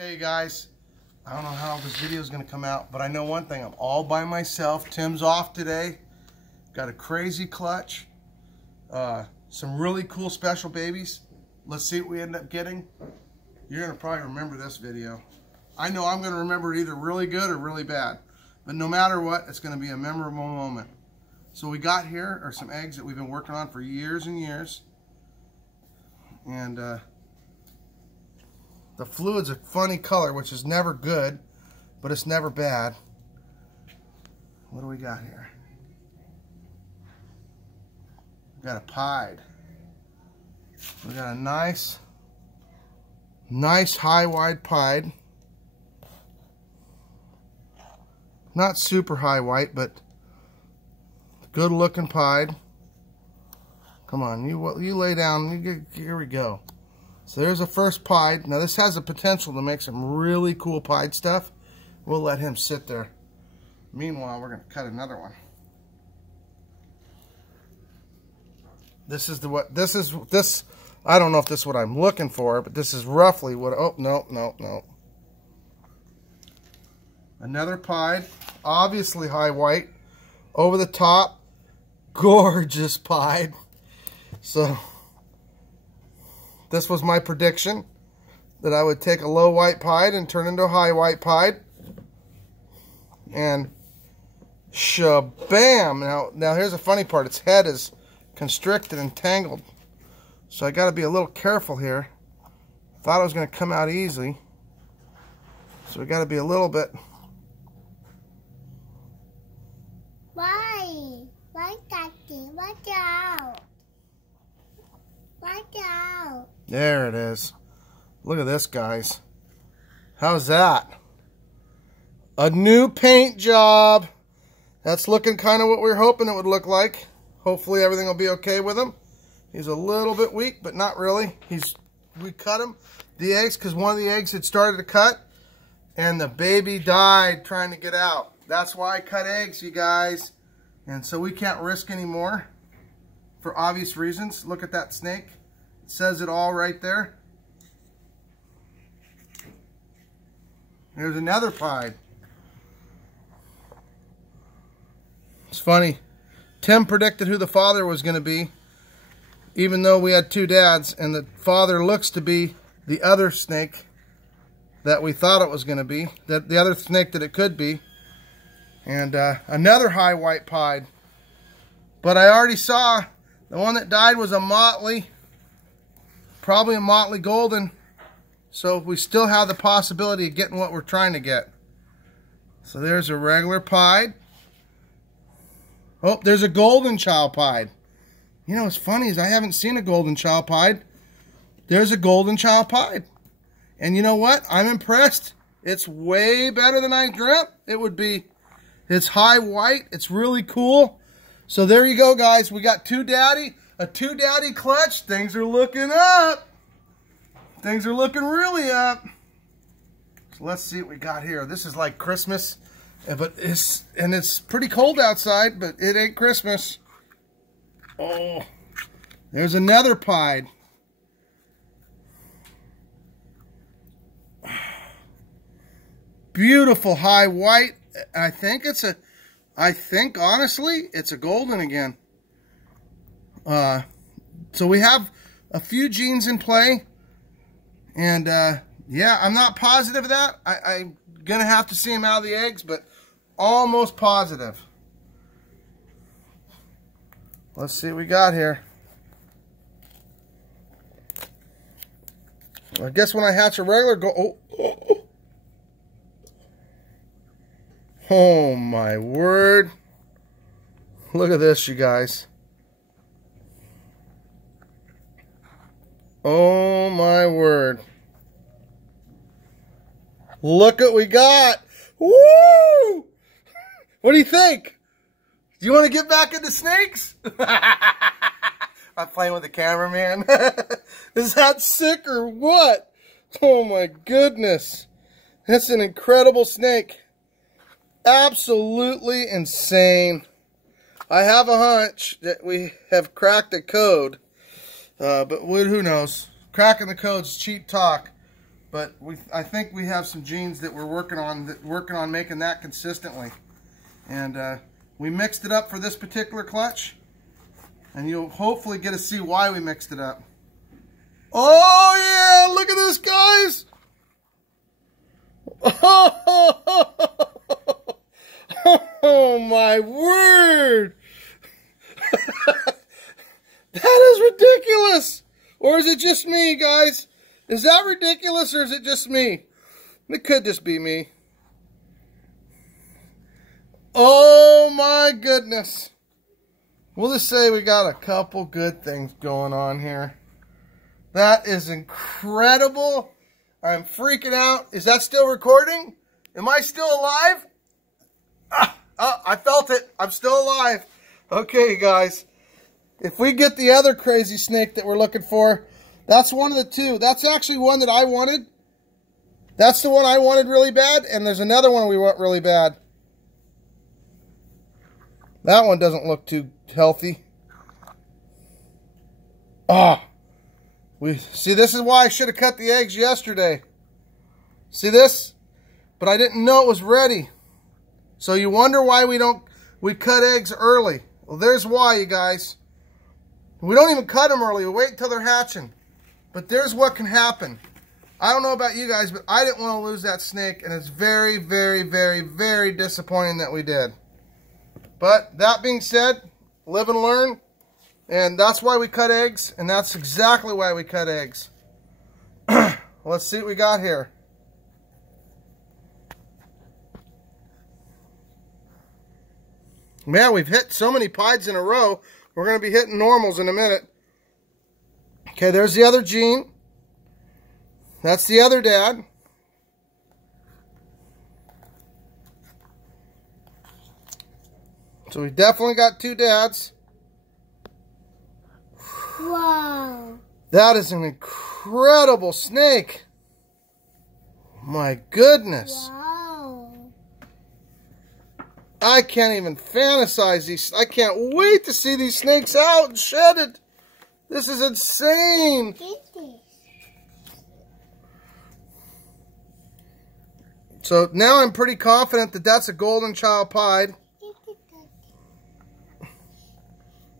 Okay guys, I don't know how this video is going to come out, but I know one thing. I'm all by myself. Tim's off today. Got a crazy clutch. Some really cool special babies. Let's see what we end up getting. You're going to probably remember this video. I know I'm going to remember it either really good or really bad. But no matter what, it's going to be a memorable moment. So what we got here are some eggs that we've been working on for years and years. And the fluid's a funny color, which is never good, but it's never bad. What do we got here? We got a pied. We got a nice high wide pied. Not super high white, but good looking pied. Come on, you lay down. Here we go. So there's a first pied. Now this has the potential to make some really cool pied stuff. We'll let him sit there. Meanwhile, we're going to cut another one. This. I don't know if this is what I'm looking for, but this is roughly what. Oh no. Another pied, obviously high white, over the top, gorgeous pied. So this was my prediction, that I would take a low white pied and turn into a high white pied. And shabam! Now here's the funny part. Its head is constricted and tangled. So I got to be a little careful here. Thought it was going to come out easy. So we got to be a little bit. Why? Why, Daddy? Watch out! Watch out! There it is. Look at this, guys. How's that? A new paint job. That's looking kind of what we were hoping it would look like. Hopefully everything will be okay with him. He's a little bit weak, but not really. We cut him, the eggs, because one of the eggs had started to cut, and the baby died trying to get out. That's why I cut eggs, you guys. And so we can't risk anymore for obvious reasons. Look at that snake. It says it all right there. There's another pied. It's funny. Tim predicted who the father was going to be, even though we had two dads, and the father looks to be the other snake that we thought it was going to be, the other snake that it could be. And another high white pied. But I already saw the one that died was a motley, probably a motley golden. So we still have the possibility of getting what we're trying to get. So there's a regular pied. Oh, there's a golden child pied. You know what's funny is I haven't seen a golden child pied. There's a golden child pied. And you know what? I'm impressed. It's way better than I dreamt it would be. It's high white. It's really cool. So there you go, guys. We got a two daddy clutch. Things are looking up. Things are looking really up. So let's see what we got here. This is like Christmas, but it's pretty cold outside, but it ain't Christmas. Oh, there's another pied. Beautiful high white. I think honestly it's a golden again. So we have a few genes in play, and yeah, I'm not positive of that. I'm gonna have to see him out of the eggs, but almost positive. Let's see what we got here. I guess when I hatch a regular oh my word. Look at this, you guys. Oh my word. Look what we got. Woo! What do you think? Do you want to get back into snakes? I'm playing with the cameraman. Is that sick or what? Oh my goodness. That's an incredible snake. Absolutely insane. I have a hunch that we have cracked a code, but who knows? Cracking the code's cheap talk. But I think we have some genes that we're working on making that consistently. And we mixed it up for this particular clutch. And you'll hopefully get to see why we mixed it up. Oh yeah, look at this, guys. Oh my word. That is ridiculous. Or is it just me, guys? Is that ridiculous or is it just me? It could just be me. Oh my goodness. We'll just say we got a couple good things going on here. That is incredible. I'm freaking out. Is that still recording? Am I still alive? I felt it. I'm still alive. Okay, guys. If we get the other crazy snake that we're looking for, that's one of the two. That's actually one that I wanted. That's the one I wanted really bad, and there's another one we want really bad. That one doesn't look too healthy. See, this is why I should have cut the eggs yesterday. See this? But I didn't know it was ready. So you wonder why we cut eggs early. Well, there's why, you guys. We don't even cut them early. We wait until they're hatching. But there's what can happen. I don't know about you guys, but I didn't want to lose that snake, and it's very, very, very, very disappointing that we did. But that being said, live and learn. And that's why we cut eggs, and that's exactly why we cut eggs. Let's see what we got here. Man, we've hit so many pieds in a row. We're going to be hitting normals in a minute. Okay, there's the other gene. That's the other dad. So we definitely got two dads. Wow. That is an incredible snake. My goodness. Wow. I can't even fantasize these. I can't wait to see these snakes out and shedded. This is insane. So now I'm pretty confident that that's a golden child pied.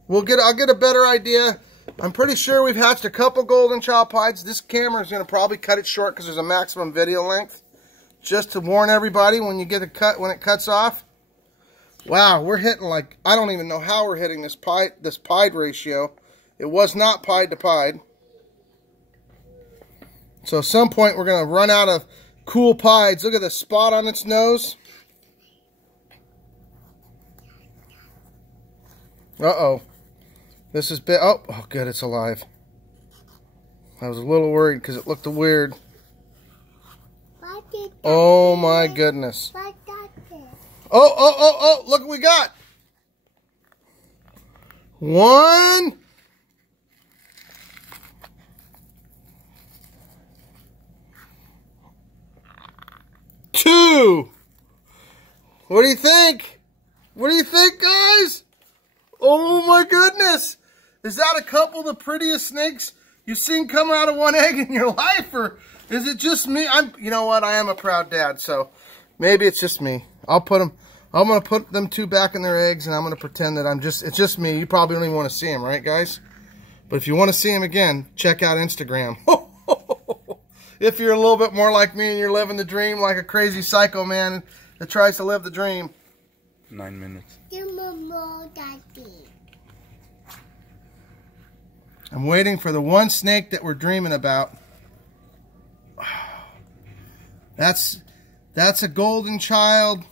I'll get a better idea. I'm pretty sure we've hatched a couple golden child pieds. This camera is going to probably cut it short because there's a maximum video length. Just to warn everybody when you get a cut, when it cuts off. Wow, we're hitting like, I don't even know how we're hitting this pied ratio. It was not pied to pied. So at some point we're going to run out of cool pieds. Look at the spot on its nose. Uh-oh. This is big. Oh, good, it's alive. I was a little worried because it looked weird. Oh my goodness. Oh, look what we got. One. Two. What do you think? What do you think, guys? Oh my goodness. Is that a couple of the prettiest snakes you've seen come out of one egg in your life? Or is it just me? You know what? I am a proud dad, so maybe it's just me. I'm going to put them two back in their eggs, and I'm going to pretend that it's just me. You probably don't even want to see them, right, guys? But if you want to see them again, check out Instagram. If you're a little bit more like me and you're living the dream like a crazy psycho man that tries to live the dream. 9 minutes. I'm waiting for the one snake that we're dreaming about. That's a golden child.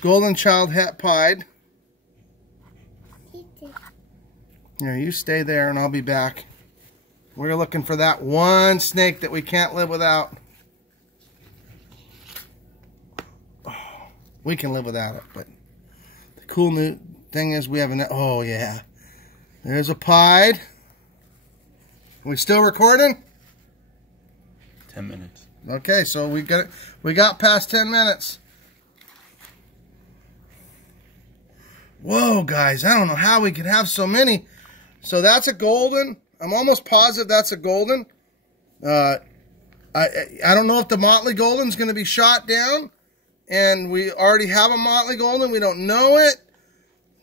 Golden child hat pied. Here, you stay there and I'll be back. We're looking for that one snake that we can't live without. Oh, we can live without it, but the cool new thing is we have oh yeah. There's a pied. Are we still recording? 10 minutes. Okay, so we got past 10 minutes. Whoa, guys, I don't know how we could have so many. So that's a golden. I'm almost positive that's a golden. I don't know if the Motley Golden's going to be shot down, and we already have a Motley Golden. We don't know it,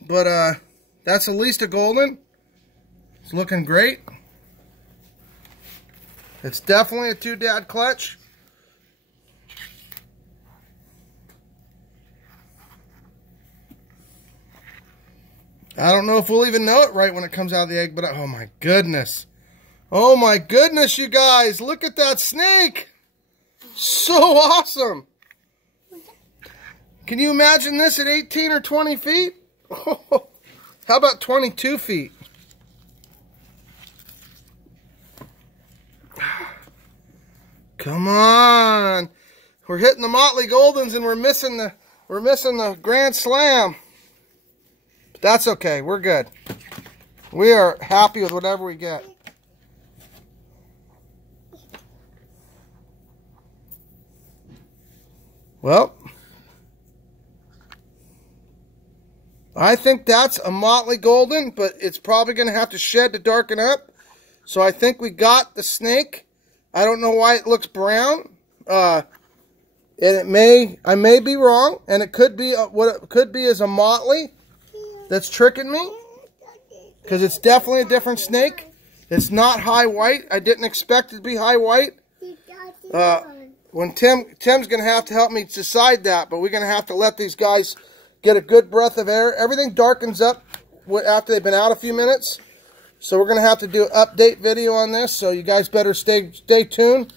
but that's at least a Golden. It's looking great. It's definitely a 2-dad clutch. I don't know if we'll even know it right when it comes out of the egg, but oh my goodness. Oh my goodness, you guys. Look at that snake. So awesome. Can you imagine this at 18 or 20 feet? Oh, how about 22 feet? Come on. We're hitting the Motley Goldens and we're missing the Grand Slam. But that's okay. We're good. We are happy with whatever we get. Well, I think that's a Motley Golden, but it's probably going to have to shed to darken up. So I think we got the snake. I don't know why it looks brown. And I may be wrong, and it could be what it could be is a Motley that's tricking me, because it's definitely a different snake. It's not high white. I didn't expect it to be high white. When Tim's going to have to help me decide that, but we're going to have to let these guys get a good breath of air. Everything darkens up after they've been out a few minutes. So we're going to have to do an update video on this, so you guys better stay tuned.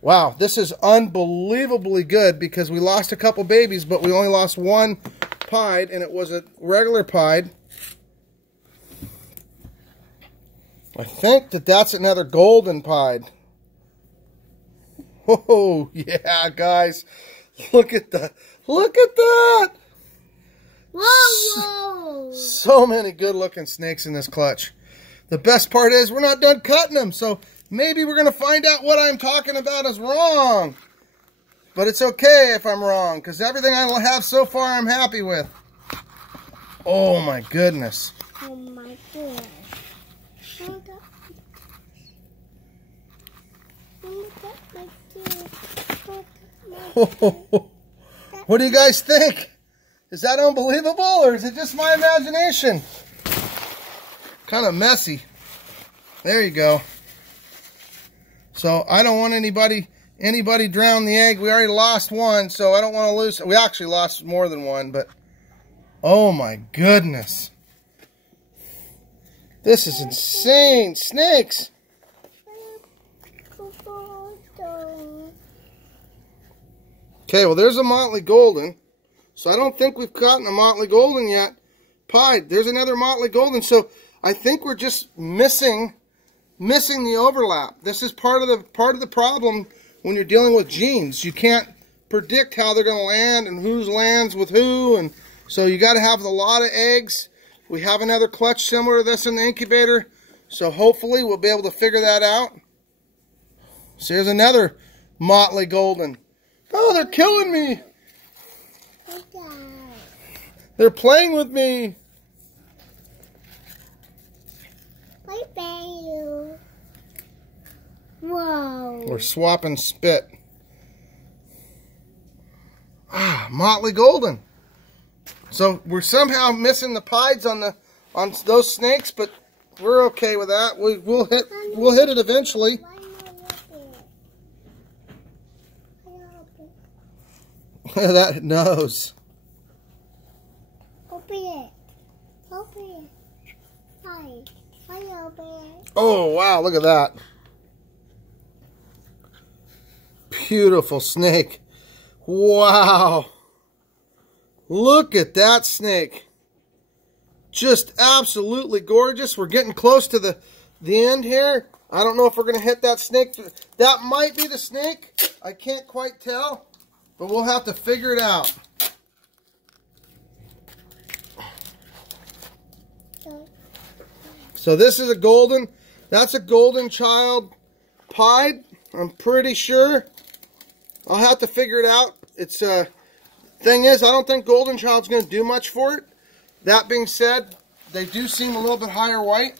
Wow, this is unbelievably good, because we lost a couple babies, but we only lost one pied, and it was a regular pied. I think that's another golden pied. Oh, yeah, guys. Look at that. Whoa! So many good-looking snakes in this clutch. The best part is we're not done cutting them, so maybe we're going to find out what I'm talking about is wrong. But it's okay if I'm wrong, because everything I have so far I'm happy with. Oh, my goodness. Oh my goodness. What do you guys think? Is that unbelievable, or is it just my imagination? Kind of messy. There you go. So I don't want anybody drown the egg. We already lost one, so I don't want to lose. We actually lost more than one, but oh my goodness. This is insane. Snakes. Okay, well, there's a Motley Golden. So I don't think we've gotten a Motley Golden yet. Pied. There's another Motley Golden. So I think we're just missing the overlap. This is part of the problem when you're dealing with genes. You can't predict how they're going to land and who lands with who, and so you got to have a lot of eggs. We have another clutch similar to this in the incubator, so hopefully we'll be able to figure that out. So here's another Motley Golden. Oh, they're killing me. They're playing with me. Whoa. We're swapping spit. Ah, Motley Golden. So we're somehow missing the pieds on those snakes, but we're okay with that. We'll hit it eventually. That nose. Open it. Open it. Hi. Open it. Oh, wow, look at that. Beautiful snake. Wow. Look at that snake. Just absolutely gorgeous. We're getting close to the end here. I don't know if we're going to hit that snake. That might be the snake. I can't quite tell, but we'll have to figure it out. So this is a golden. That's a golden child pied, I'm pretty sure. I'll have to figure it out. It's thing is, I don't think golden child's going to do much for it. That being said, they do seem a little bit higher white.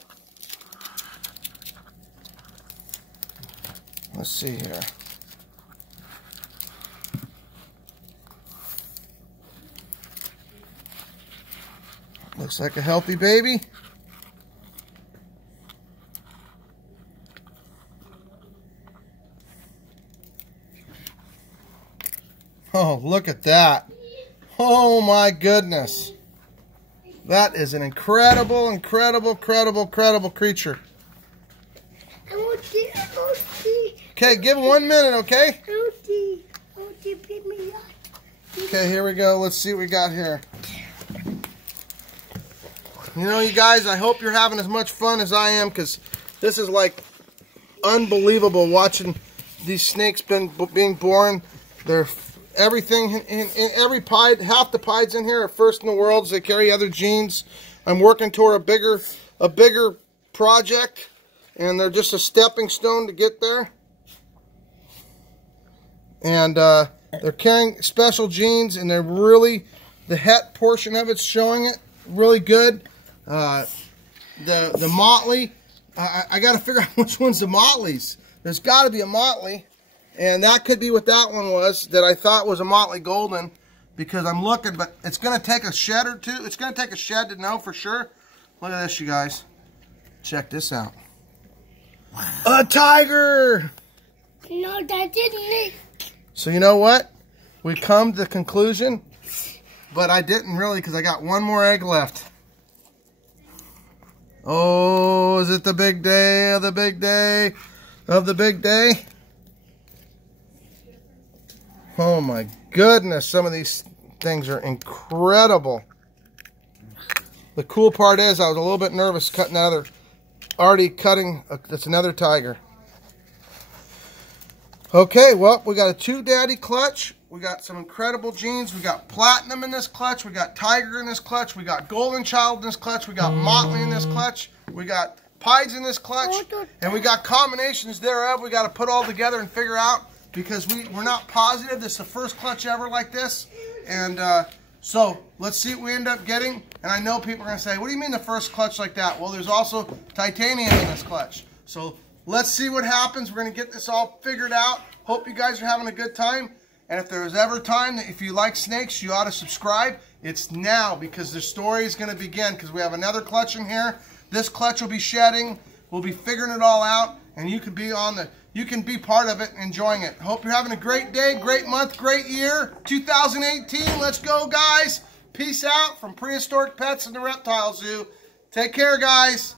Let's see here. Looks like a healthy baby. Oh, look at that. Oh my goodness. That is an incredible, incredible, incredible creature. Okay, give it 1 minute, okay? Okay, here we go. Let's see what we got here. You know, you guys, I hope you're having as much fun as I am, because this is like unbelievable watching these snakes being born. They're everything in every pied, half the pieds in here are first in the world, so they carry other genes. I'm working toward a bigger project, and they're just a stepping stone to get there. And they're carrying special genes, and they're really, the het portion of it's showing it really good. The motley, I got to figure out which one's the motleys. There's got to be a motley, and that could be what that one was that I thought was a motley golden, because I'm looking, but it's going to take a shed or two. It's going to take a shed to know for sure. Look at this, you guys. Check this out. Wow. A tiger! No, that didn't. So you know what? We come to the conclusion, but I didn't really, because I got one more egg left. Oh, is it the big day of the big day of the big day? Oh my goodness, some of these things are incredible. The cool part is I was a little bit nervous cutting another, that's another tiger. Okay, well, we got a 2-daddy clutch. We got some incredible genes. We got platinum in this clutch. We got tiger in this clutch. We got golden child in this clutch. We got motley in this clutch. We got pieds in this clutch. And we got combinations thereof we got to put all together and figure out, because we're not positive. This is the first clutch ever like this. And so let's see what we end up getting. And I know people are going to say, what do you mean the first clutch like that? Well, there's also titanium in this clutch. So let's see what happens. We're going to get this all figured out. Hope you guys are having a good time. And if there was ever a time that if you like snakes, you ought to subscribe, it's now, because the story is going to begin, because we have another clutch in here. This clutch will be shedding. We'll be figuring it all out, and you can be part of it, enjoying it. Hope you're having a great day, great month, great year, 2018. Let's go, guys. Peace out from Prehistoric Pets and the Reptile Zoo. Take care, guys.